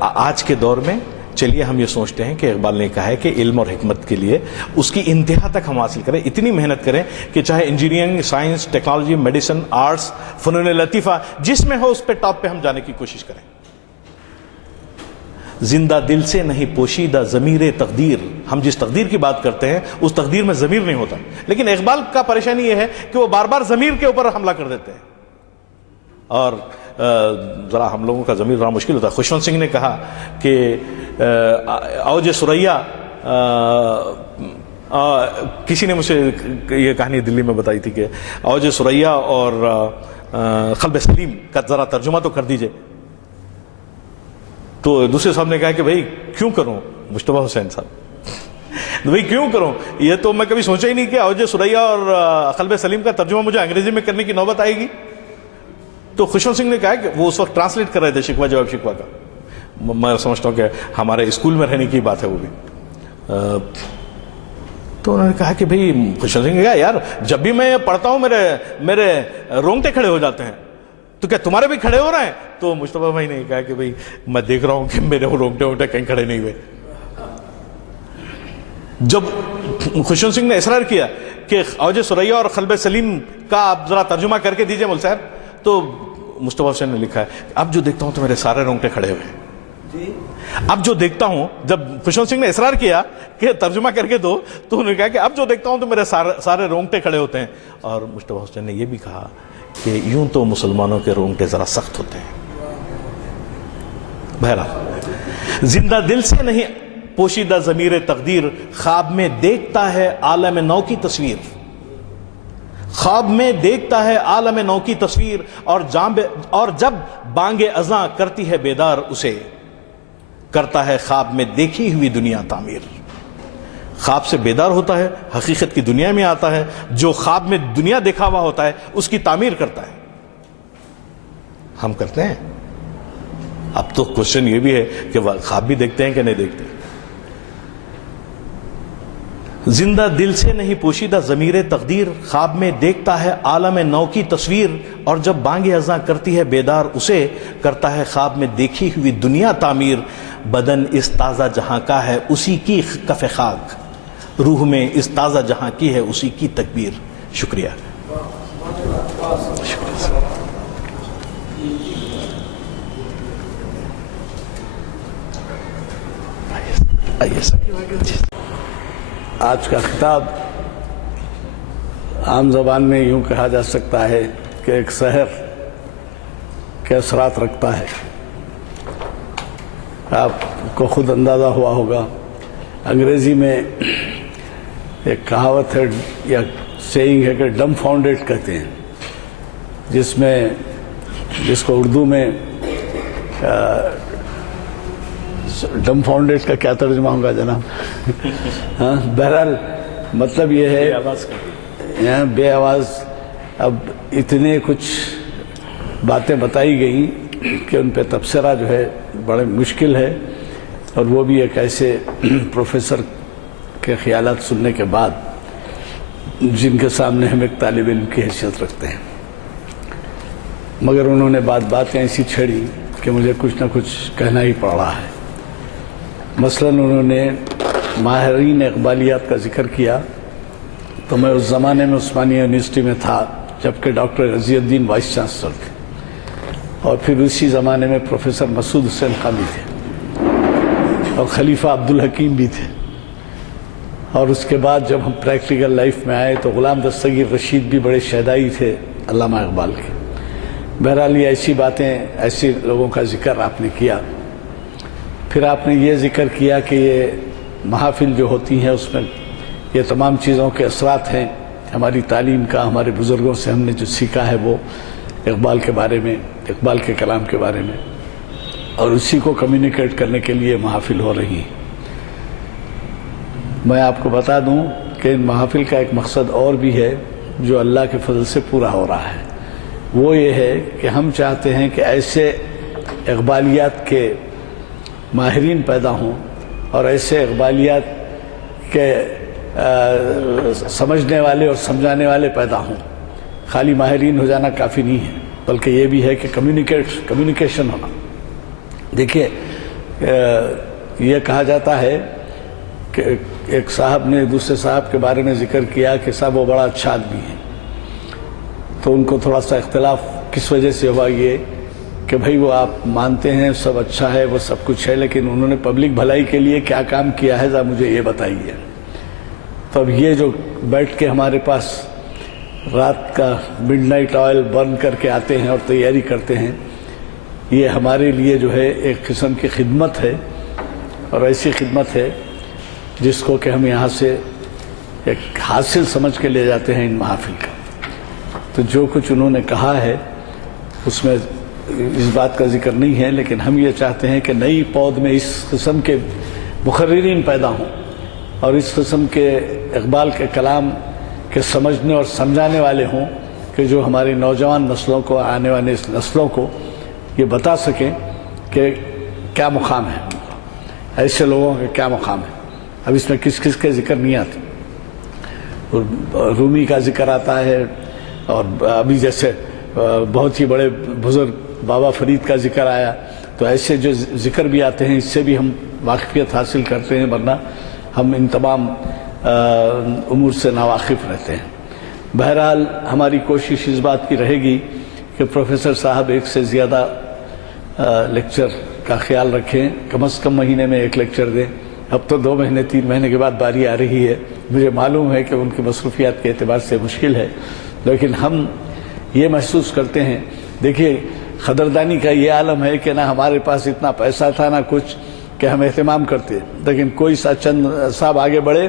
آج کے دور میں چلیے ہم یہ سوچتے ہیں کہ اقبال نے کہا ہے کہ علم اور حکمت کے لیے اس کی انتہا تک ہم حاصل کریں، اتنی محنت کریں کہ چاہے engineering, science, technology, medicine, arts, فنون لطیفہ، جس میں ہو اس پہ ٹاپ پہ ہم جانے کی کوشش کریں. زندہ دل سے نہیں پوشیدہ ضمیر تقدیر. ہم جس تقدیر کی بات کرتے ہیں اس تقدیر میں ضمیر نہیں ہوتا. لیکن اقبال کا پریشانی یہ ہے کہ وہ بار بار ضمیر کے اوپر حملہ کر دیتے ہیں، اور ذرا ہم لوگوں کا ضمیر ذرا مشکل ہوتا ہے. خوشونت سنگھ نے کہا کہ اوج ثریا، کسی نے مجھے یہ کہانی دلی میں بتائی تھی کہ اوج ثریا اور قلب سلیم کا ذرا ترجمہ تو کر دیجئے. تو دوسرے صاحب نے کہا کہ بھائی کیوں کروں، مصطفیٰ حسین صاحب، بھائی کیوں کروں، یہ تو میں کبھی سوچا ہی نہیں کہ اوج ثریا اور قلب سلیم کا ترجمہ مجھے انگریزی میں کرنے کی نوبت آئے گی. تو خوشونت سنگھ نے کہا کہ وہ اس وقت ٹرانسلیٹ کر رہے تھے شکوہ جواب شکوہ کا. میں سمجھتا ہوں کہ ہمارے اسکول میں رہنے کی بات ہے وہ بھی. تو انہوں نے کہا کہ بھئی، خوشونت سنگھ نے کہا یار جب بھی میں پڑھتا ہوں میرے رونگٹے کھڑے ہو جاتے ہیں، تو کیا تمہارے بھی کھڑے ہو رہے ہیں؟ تو مصطفیٰ بھائی نے کہا کہ بھئی میں دیکھ رہا ہوں کہ میرے وہ رونگٹے کہیں کھڑے نہیں ہوئے. جب خوشونت سنگھ نے اصرار کیا کہ اوج ثریا اور قلب سلیم کا آپ ذرا ترجمہ کر کے دیجئے مول صاحب، تو مصطفیٰ حسین نے لکھا ہے اب جو دیکھتا ہوں تو میرے سارے رونگٹے کھڑے ہوئے ہیں. اب جو دیکھتا ہوں، جب خوشونت سنگھ نے اصرار کیا کہ ترجمہ کر کے دو، تو انہوں نے کہا کہ اب جو دیکھتا ہوں تو میرے سارے رونگٹے کھڑے ہوتے ہیں. اور مجتبیٰ حسین نے یہ بھی کہا کہ یوں تو مسلمانوں کے رونگٹے ذرا سخت ہوتے ہیں. بہرحال، زندہ دل سے نہیں پوشیدہ ضمیر تقدیر، خواب میں دیکھتا ہے عالم نو کی تصویر. خواب میں دیکھتا ہے عالم نو کی تصویر، اور جب بانگ اذاں کرتی ہے بیدار اسے، کرتا ہے خواب میں دیکھی ہوئی دنیا تعمیر. خواب سے بیدار ہوتا ہے، حقیقت کی دنیا میں آتا ہے، جو خواب میں دنیا دیکھا ہوا ہوتا ہے اس کی تعمیر کرتا ہے. ہم کرتے ہیں؟ اب تو کوشچن یہ بھی ہے کہ خواب بھی دیکھتے ہیں کہ نہیں دیکھتے. زندہ دل سے نہیں پوشیدہ ضمیر تقدیر، خواب میں دیکھتا ہے عالم نو کی تصویر، اور جب بانگ اذاں کرتی ہے بیدار اسے، کرتا ہے خواب میں دیکھی ہوئی دنیا تعمیر. بدن اس تازہ جہاں کا ہے اسی کی کف خاک، روح میں اس تازہ جہاں کی ہے اسی کی تکبیر. شکریہ. آئیے سر. آج کا خطاب عام زبان میں یوں کہا جا سکتا ہے کہ ایک سحر کے اثرات رکھتا ہے. آپ کو خود اندازہ ہوا ہوگا، انگریزی میں ایک کہاوت ہے یا سیئنگ ہے کہ ڈم فاؤنڈیڈ کہتے ہیں، جس کو اردو میں ڈم فاؤنڈیڈ کا کیا ترجمہ ہوگا جناب؟ ہاں، بہرحال مطلب یہ ہے یہاں بے آواز. اب اتنے کچھ باتیں بتائی گئیں کہ ان پہ تبصرہ جو ہے بڑے مشکل ہے، اور وہ بھی ایک ایسے پروفیسر کے خیالات سننے کے بعد جن کے سامنے ہم ایک طالب علم کی حیثیت رکھتے ہیں. مگر انہوں نے باتیں ایسی چھیڑی کہ مجھے کچھ نہ کچھ کہنا ہی پڑ رہا ہے. مثلا انہوں نے ماہرین اقبالیات کا ذکر کیا، تو میں اس زمانے میں عثمانیہ یونیورسٹی میں تھا جبکہ ڈاکٹر غزی الدین وائس چانسلر تھے، اور پھر اسی زمانے میں پروفیسر مسعود حسین خان بھی تھے، اور خلیفہ عبدالحکیم بھی تھے. اور اس کے بعد جب ہم پریکٹیکل لائف میں آئے تو غلام دستگیر رشید بھی بڑے شہدائی تھے علامہ اقبال کے. بہرحال یہ ایسی باتیں، ایسے لوگوں کا ذکر آپ نے کیا. پھر آپ نے یہ ذکر کیا کہ یہ محافل جو ہوتی ہیں اس میں یہ تمام چیزوں کے اثرات ہیں. ہماری تعلیم کا، ہمارے بزرگوں سے ہم نے جو سیکھا ہے وہ اقبال کے بارے میں، اقبال کے کلام کے بارے میں، اور اسی کو کمیونیکیٹ کرنے کے لیے محافل ہو رہی ہیں. میں آپ کو بتا دوں کہ ان محافل کا ایک مقصد اور بھی ہے جو اللہ کے فضل سے پورا ہو رہا ہے. وہ یہ ہے کہ ہم چاہتے ہیں کہ ایسے اقبالیات کے ماہرین پیدا ہوں اور ایسے اقبالیات کے سمجھنے والے اور سمجھانے والے پیدا ہوں. خالی ماہرین ہو جانا کافی نہیں ہے، بلکہ یہ بھی ہے کہ کمیونیکیشن ہونا. دیکھیے، یہ کہا جاتا ہے کہ ایک صاحب نے دوسرے صاحب کے بارے میں ذکر کیا کہ صاحب وہ بڑا اچھا آدمی ہے. تو ان کو تھوڑا سا اختلاف کس وجہ سے ہوا، یہ کہ بھائی وہ آپ مانتے ہیں سب اچھا ہے، وہ سب کچھ ہے، لیکن انہوں نے پبلک بھلائی کے لیے کیا کام کیا ہے ذرا مجھے یہ بتائیے. تو اب یہ جو بیٹھ کے ہمارے پاس رات کا مڈ نائٹ آئل برن کر کے آتے ہیں اور تیاری کرتے ہیں، یہ ہمارے لیے جو ہے ایک قسم کی خدمت ہے، اور ایسی خدمت ہے جس کو کہ ہم یہاں سے ایک حاصل سمجھ کے لے جاتے ہیں ان محافل کا. تو جو کچھ انہوں نے کہا ہے اس میں اس بات کا ذکر نہیں ہے، لیکن ہم یہ چاہتے ہیں کہ نئی پود میں اس قسم کے مقررین پیدا ہوں اور اس قسم کے اقبال کے کلام کے سمجھنے اور سمجھانے والے ہوں کہ جو ہماری نوجوان نسلوں کو، آنے والے نسلوں کو یہ بتا سکیں کہ کیا مقام ہے، ایسے لوگوں کا کیا مقام ہے. اب اس میں کس کس کے ذکر نہیں آتے. رومی کا ذکر آتا ہے، اور ابھی جیسے بہت ہی بڑے بزرگ بابا فرید کا ذکر آیا. تو ایسے جو ذکر بھی آتے ہیں اس سے بھی ہم واقفیت حاصل کرتے ہیں، ورنہ ہم ان تمام امور سے ناواقف رہتے ہیں. بہرحال ہماری کوشش اس بات کی رہے گی کہ پروفیسر صاحب ایک سے زیادہ لیکچر کا خیال رکھیں، کم از کم مہینے میں 1 لیکچر دیں۔ اب تو 2 مہینے 3 مہینے کے بعد باری آ رہی ہے، مجھے معلوم ہے کہ ان کی مصروفیات کے اعتبار سے مشکل ہے، لیکن ہم یہ محسوس کرتے ہیں، دیکھیے قدردانی کا یہ عالم ہے کہ نہ ہمارے پاس اتنا پیسہ تھا نہ کچھ کہ ہم اہتمام کرتے، لیکن کوئی چند صاحب آگے بڑھے،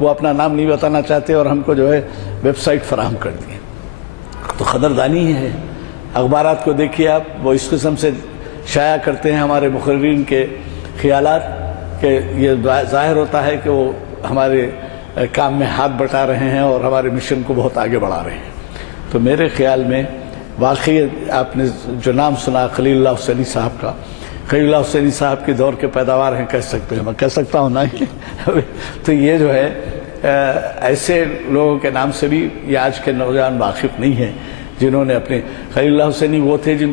وہ اپنا نام نہیں بتانا چاہتے اور ہم کو جو ہے ویب سائٹ فراہم کر دی، تو قدردانی ہے۔ اخبارات کو دیکھیے آپ، وہ اس قسم سے شائع کرتے ہیں ہمارے مقررین کے خیالات کہ یہ ظاہر ہوتا ہے کہ وہ ہمارے کام میں ہاتھ بٹا رہے ہیں اور ہمارے مشن کو بہت آگے بڑھا رہے ہیں۔ تو میرے خیال میں واقعی آپ نے جو نام سنا خلیل اللہ حسینی صاحب کا، خلیل اللہ حسینی صاحب کے دور کے پیداوار ہیں، کہہ سکتے ہیں، میں کہہ سکتا ہوں نا تو یہ جو ہے ایسے لوگوں کے نام سے بھی یہ آج کے نوجوان واقف نہیں ہیں جنہوں نے اپنے خلیل اللہ حسینی وہ تھے جن کو